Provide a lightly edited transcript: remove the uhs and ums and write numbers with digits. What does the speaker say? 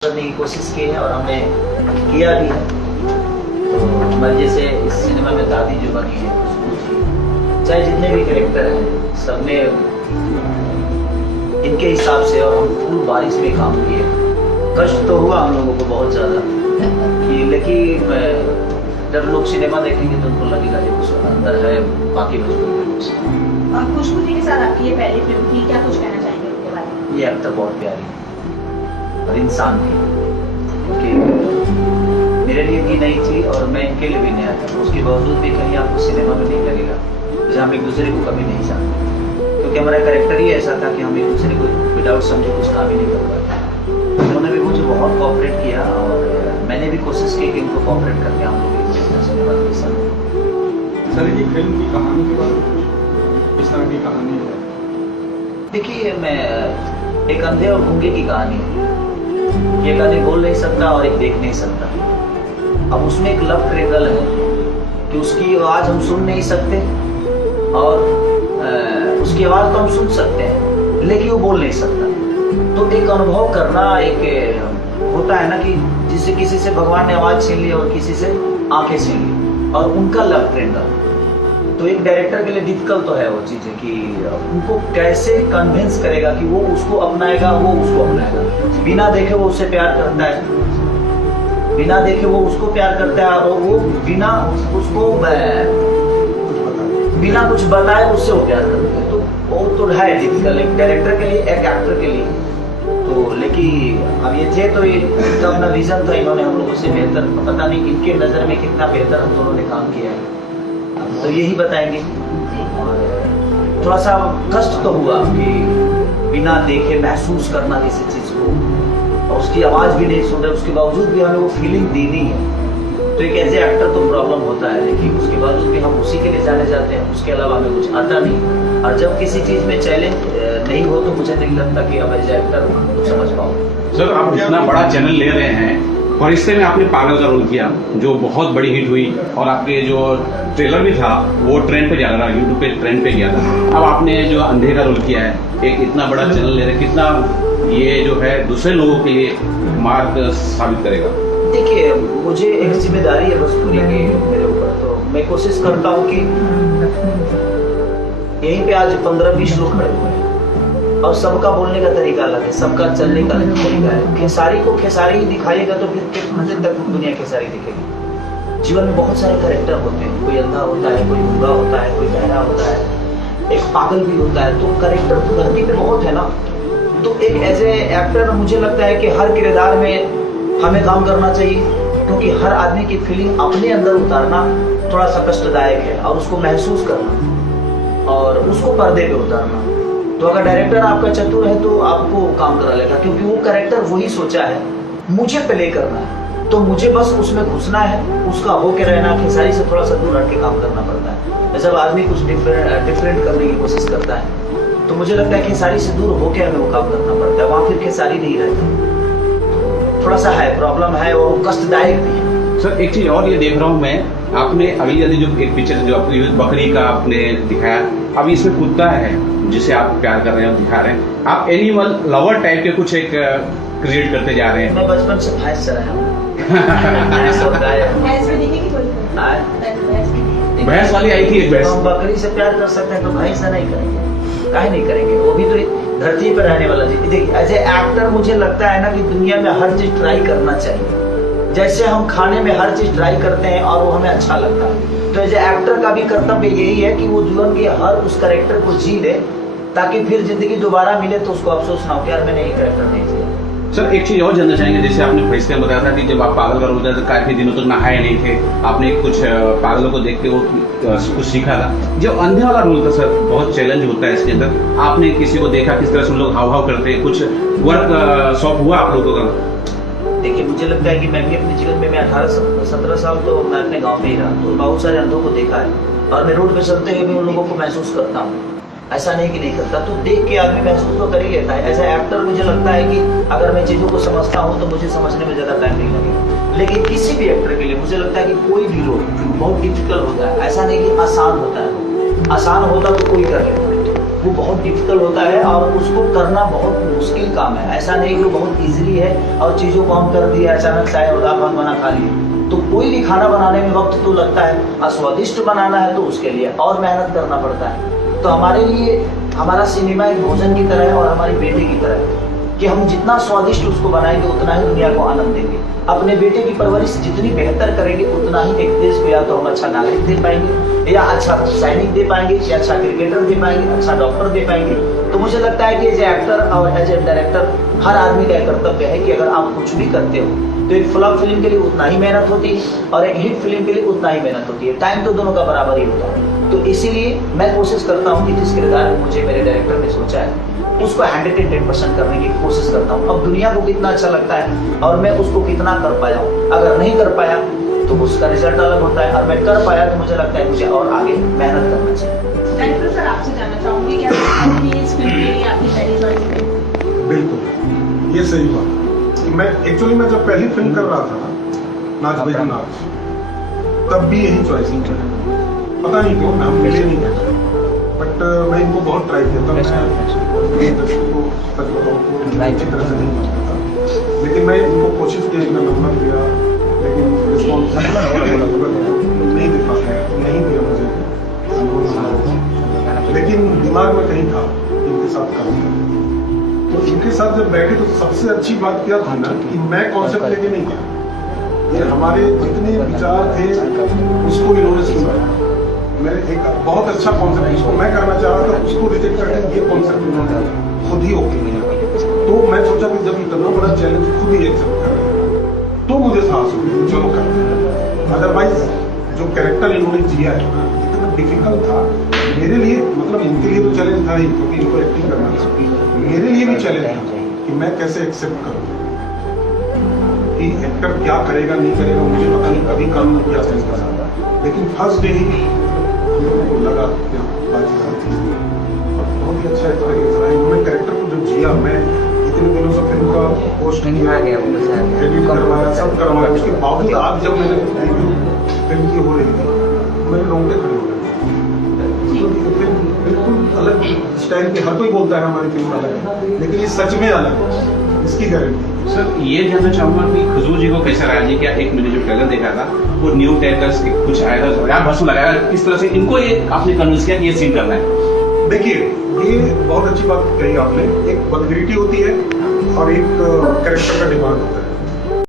करने की कोशिश की है और हमने किया भी है। तो मैं जैसे इस सिनेमा में दादी जो बनी है उसको चाहे जितने भी कैरेक्टर हैं सब ने इनके हिसाब से, और हम फुल बारिश में काम किए। कष्ट तो हुआ हम लोगों को बहुत ज़्यादा कि, लेकिन जब लोग सिनेमा देखेंगे तो उनको लगेगा कि कुछ अंदर है बाकी भोजपुरी से। और खुशबू जी के साथ आपकी ये पहली फिल्म थी, क्या कुछ कहना चाहेंगे उनके बारे में? ये एक्टर बहुत प्यारी है और इंसान थी, क्योंकि मेरे लिए भी नहीं थी और मैं इनके लिए भी नया था। उसके बावजूद भी कहीं आपको सिनेमा में नहीं लगेगा जैसे हम एक दूसरे को कभी नहीं जानते, क्योंकि हमारा कैरेक्टर ही ऐसा था कि हम एक दूसरे को विदाउट समझे कुछ काम ही नहीं कर पाते। उन्होंने भी मुझे बहुत कोऑपरेट किया और मैंने भी कोशिश की कि इनको कोऑपरेट करके हम लोग सिनेमा के साथ। सर ये फिल्म की कहानी के बारे में किस तरह की कहानी है? देखिए, मैं एक अंधे और गूंगे की कहानी है। एक आदमी बोल नहीं सकता और एक देख नहीं सकता। अब उसमें एक लव ट्रेंगल है कि उसकी आवाज़ हम सुन नहीं सकते और उसकी आवाज़ तो हम सुन सकते हैं लेकिन वो बोल नहीं सकता। तो एक अनुभव करना एक होता है ना कि जिससे किसी से भगवान ने आवाज़ छीन ली और किसी से आंखें छीन ली, और उनका लव ट्रेंगल। तो एक डायरेक्टर के लिए डिफिकल्ट तो है वो चीज़ें कि उनको कैसे कन्विंस करेगा कि वो उसको अपनाएगा, वो उसको अपनाएगा। बिना देखे वो उससे प्यार करता है, बिना देखे वो उसको प्यार करता है, और वो बिना उसको बिना कुछ बताए उससे वो प्यार करता है। तो वो तो है डिफिकल्ट एक डायरेक्टर के लिए, एक एक्टर के लिए। तो लेकिन अब ये थे तो ये अपना विजन था, इन्होंने हम लोगों से बेहतर, पता नहीं इनके नज़र में कितना बेहतर हम दोनों ने काम किया है, तो यही बताएंगे। और थोड़ा सा कष्ट तो हुआ कि बिना देखे महसूस करना किसी चीज़ को, और उसकी आवाज़ भी नहीं सुन रहे, उसके बावजूद भी हमें वो फीलिंग देनी है। तो एक एज ए एक्टर तो प्रॉब्लम होता है, लेकिन उसके बावजूद भी हम उसी के लिए जाने जाते हैं, उसके अलावा हमें कुछ आता नहीं। और जब किसी चीज़ में चैलेंज नहीं हो तो मुझे नहीं लगता कि अब एज ए एक्टर कुछ समझ पाओ। सर, आप इतना बड़ा चैनल ले रहे हैं, फरिश्ते में आपने पागल का रोल किया जो बहुत बड़ी हिट हुई, और आपके जो ट्रेलर भी था वो ट्रेंड पे जा रहा, यूट्यूब पे ट्रेंड पे गया था। अब आपने जो अंधे का रोल किया है, एक इतना बड़ा चैनल ले रहे, कितना ये जो है दूसरे लोगों के लिए मार्ग साबित करेगा? देखिए, मुझे एक जिम्मेदारी है बस पूरी की मेरे ऊपर, तो मैं कोशिश करता हूँ कि यहीं पे आज 15-20 लोग खड़े हुए हैं और सबका बोलने का तरीका अलग है, सबका चलने का तरीका है। खेसारी को खेसारी ही दिखाइएगा तो फिर कितने तक दुनिया खेसारी दिखेगी। जीवन में बहुत सारे कैरेक्टर होते हैं, कोई अंधा होता है, कोई गूंगा होता है, कोई बहरा होता है, एक पागल भी होता है। तो कैरेक्टर तो धरती पे बहुत है ना। तो एक एज ए एक्टर मुझे लगता है कि हर किरदार में हमें काम करना चाहिए, क्योंकि हर आदमी की फीलिंग अपने अंदर उतारना थोड़ा सा कष्टदायक है, और उसको महसूस करना और उसको पर्दे पे उतारना। तो अगर डायरेक्टर आपका चतुर है तो आपको काम करा लेगा, क्योंकि वो कैरेक्टर वही सोचा है मुझे प्ले करना है, तो मुझे बस उसमें घुसना है, उसका होके रहना। खेसारी से थोड़ा सा दूर हट के काम करना पड़ता है। जब आदमी कुछ डिफरेंट करने की कोशिश करता है तो मुझे लगता है खेसारी से दूर होके हमें वो काम करना पड़ता है, वहाँ फिर खेसारी नहीं रहता। थोड़ा सा है, प्रॉब्लम है और कष्टदायक भी है। सर, एक चीज और ये देख रहा हूँ मैं, आपने अगली वाली जो एक पिक्चर जो आपकी बकरी का आपने दिखाया, अभी इसमें कुत्ता है जिसे आप प्यार कर रहे हैं और दिखा रहे हैं। आप एनिमल लवर टाइप के कुछ एक क्रिएट करते जा रहे हैं। मैं बचपन से भैंस चलाया हूँ। भैंस भी दिखेगी कोई? भैंस वाली आई थी एक भैंस। हम बकरी से प्यार कर सकते हैं तो भैंस से नहीं करेंगे, काहे नहीं करेंगे? वो भी तो धरती पर रहने वाला चीज। देखिए, एज ए एक्टर मुझे लगता है ना कि दुनिया में हर चीज ट्राई करना चाहिए। जैसे हम खाने में हर चीज ट्राई करते हैं और वो हमें अच्छा लगता है, तो एज ए एक्टर का भी कर्तव्य यही है कि वो जीवन के हर उस कैरेक्टर को जी ले, ताकि फिर जिंदगी दोबारा मिले तो उसको अफसोस ना हो कि यार मैंने ये कैरेक्टर नहीं किया। सर, एक चीज और जानना चाहेंगे, जैसे आपने फरिश्ते में बताया था कि जब आप पागल का रोल करते थे काफी दिनों तक नहाए नहीं थे, आपने कुछ पागलों को देख के वो कुछ सीखा था। जो अंधे वाला रोल था सर, बहुत चैलेंज होता है इसके अंदर। आपने किसी को देखा किस तरह से लोग हाव भाव करते हैं, कुछ वर्क शॉप हुआ आप लोगों का? देखिए, मुझे लगता है कि मैं भी अपने जीवन में, मैं 18-17 साल तो मैं अपने गांव में ही रहा, तो बहुत सारे अंधों को देखा है, और मैं रोड पे चलते हुए भी उन लोगों को महसूस करता हूँ। ऐसा नहीं कि नहीं करता, तो देख के आदमी महसूस तो कर ही लेता है। एज ए एक्टर मुझे लगता है कि अगर मैं चीज़ों को समझता हूँ तो मुझे समझने में ज़्यादा टाइम नहीं लगेगा। लेकिन किसी भी एक्टर के लिए मुझे लगता है कि कोई भी रोल बहुत डिफिकल्ट होता है, ऐसा नहीं कि आसान होता है। आसान होता तो कोई कर लेता। वो बहुत डिफिकल्ट होता है और उसको करना बहुत मुश्किल काम है। ऐसा नहीं कि वो बहुत इजीली है और चीज़ों को हम कर दिए अचानक चाहे उदाहरण बना खा लिए। तो कोई भी खाना बनाने में वक्त तो लगता है और स्वादिष्ट बनाना है तो उसके लिए और मेहनत करना पड़ता है। तो हमारे लिए हमारा सिनेमा एक भोजन की तरह है और हमारी बेटे की तरह है कि हम जितना स्वादिष्ट उसको बनाएंगे उतना ही दुनिया को आनंद देंगे। अपने बेटे की परवरिश जितनी बेहतर करेंगे उतना ही एक देश को या तो हम अच्छा नागरिक दे पाएंगे या अच्छा सैनिक दे पाएंगे या अच्छा क्रिकेटर दे पाएंगे, अच्छा डॉक्टर दे पाएंगे। तो मुझे लगता है कि एज ए एक्टर और एज ए डायरेक्टर हर आदमी का कर्तव्य है कि अगर आप कुछ भी करते हो तो एक फ्लॉप फिल्म के लिए उतना ही मेहनत होती है और एक हिट फिल्म के लिए उतना ही मेहनत होती है। टाइम तो दोनों का बराबर ही होता है। तो इसीलिए मैं कोशिश करता हूँ कि जिस किरदार मुझे मेरे डायरेक्टर ने सोचा है उसको 110% करने की कोशिश करता हूँ। अब दुनिया को कितना अच्छा लगता है और मैं उसको कितना कर पाया हूँ। अगर नहीं कर पाया तो उसका रिजल्ट अलग होता है और मैं कर पाया तो मुझे लगता है मुझे और आगे मेहनत करना चाहिए। डायरेक्टर सर, आपसे जानना चाहूंगी क्या इस फिल्म के लिए आपकी पहली चॉइस थी? बिल्कुल, ये सही बात। मैं एक्चुअली मैं जब पहली फिल्म कर रहा था ना, नाच बेजू नाच, तब भी यही चॉइस थी। पता नहीं क्यों हम मिले नहीं, बट मैं इनको बहुत ट्राई किया था। मैं इंडस्ट्री को सच बताऊं तो अच्छी तरह से नहीं मानता था, लेकिन मैं इनको कोशिश की, इनका नंबर दिया, लेकिन रिस्पॉन्स नहीं दे पाते, नहीं दिया मुझे। लेकिन दिमाग में कहीं था इनके साथ काम करना। तो इनके साथ जब बैठे तो सबसे अच्छी बात क्या था ना कि मैं कॉन्सेप्ट लेके नहीं गया, ये हमारे जितने विचार थे उसको इन्होंने सुना। मैं एक बहुत अच्छा कॉन्सेप्ट जिसको मैं करना चाह रहा था उसको रिजेक्ट करके ये कॉन्सेप्ट इन्होंने खुद ही ओके किया। तो मैं सोचा कि जब इतना बड़ा चैलेंज खुद ही एक्सेप्ट कर रहे हैं तो मुझे साहस हुई चलो करते हैं। अदरवाइज जो कैरेक्टर इन्होंने जिया है ना इतना डिफिकल्ट था मेरे लिए, मतलब इनके लिए तो चैलेंज था ही क्योंकि इनको एक्टिंग करना था, मेरे लिए भी चैलेंज था कि मैं कैसे एक्सेप्ट करूँ कि एक्टर क्या करेगा नहीं करेगा, मुझे पता नहीं, कभी काम नहीं किया इसके साथ। लेकिन फर्स्ट डे ही हम लोगों को लगा कि बात थी और बहुत ही अच्छा एक्सपीरियंस रहा। इन्होंने कैरेक्टर को जब जिया, मैं इतने दिनों से फिल्म का पोस्ट किया, एडिट करवाया, सब करवाया, उसके बावजूद आज जब मैंने फिल्म की हो रही थी मेरे रोंगटे खड़े हो गए। बिल्कुल अलग स्टाइल के, हर कोई बोलता है हमारी फिल्म अलग है, लेकिन ये सच में अलग है, इसकी गारंटी। सर ये जानना चाहूंगा कि खुजूर जी को कैसा रहा जी? क्या एक मैंने जो ट्रेलर देखा था वो न्यू टेकर्स कुछ आया था, यार बसू लगाया, किस तरह से इनको ये आपने कन्विंस किया कि ये सीन करना है? देखिए ये बहुत अच्छी बात कही आपने। एक वल्गैरिटी होती है और एक कैरेक्टर का डिमांड होता है।